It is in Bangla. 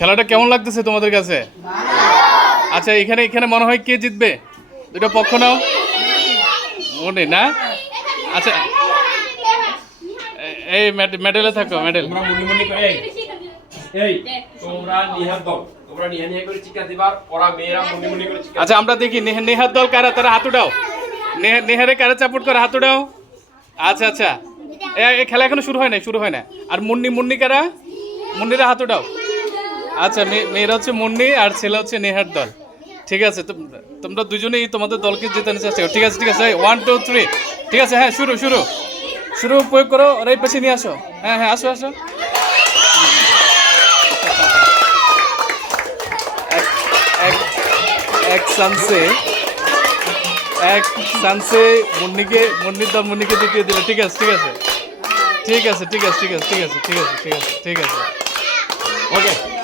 খেলাটা কেমন লাগতেছে তোমাদের কাছে? আচ্ছা এখানে এখানে মনে হয় কে জিতবে? দুটো পক্ষ নাও। মনে না? আচ্ছা এই মেডেলে থাকো মেডেল আচ্ছা আমরা দেখি নেহ- নেহার দল কারা তারা হাত উঠাও। নেহারে কারা চাপোর্ট করে হাত উঠাও? আচ্ছা আচ্ছা। এ এ খেলা এখনও শুরু হয় না শুরু হয় না আর মুন্নি মুন্নি কারা? মুন্নিরা হাত উঠাও। আচ্ছা মেয়ে- মেয়েরা হচ্ছে মুন্নি আর ছেলে হচ্ছে নেহার দল ঠিক আছে তোমরা দুজনেই তোমাদের দলকে জেতানোর চেষ্টা করো ঠিক আছে ঠিক আছে ওয়ান টু থ্রি ঠিক আছে হ্যাঁ শুরু শুরু শুরু প্রয়োগ করো আর এই পাশে নিয়ে আসো হ্যাঁ হ্যাঁ আসো আসো এক সানসে এক সানসে মুন্নিকে মুন্নির দল মুন্নিকে জিতিয়ে দিল ঠিক আছে ঠিক আছে ঠিক আছে ঠিক আছে ঠিক আছে ঠিক আছে ঠিক আছে ঠিক আছে ঠিক আছে ওকে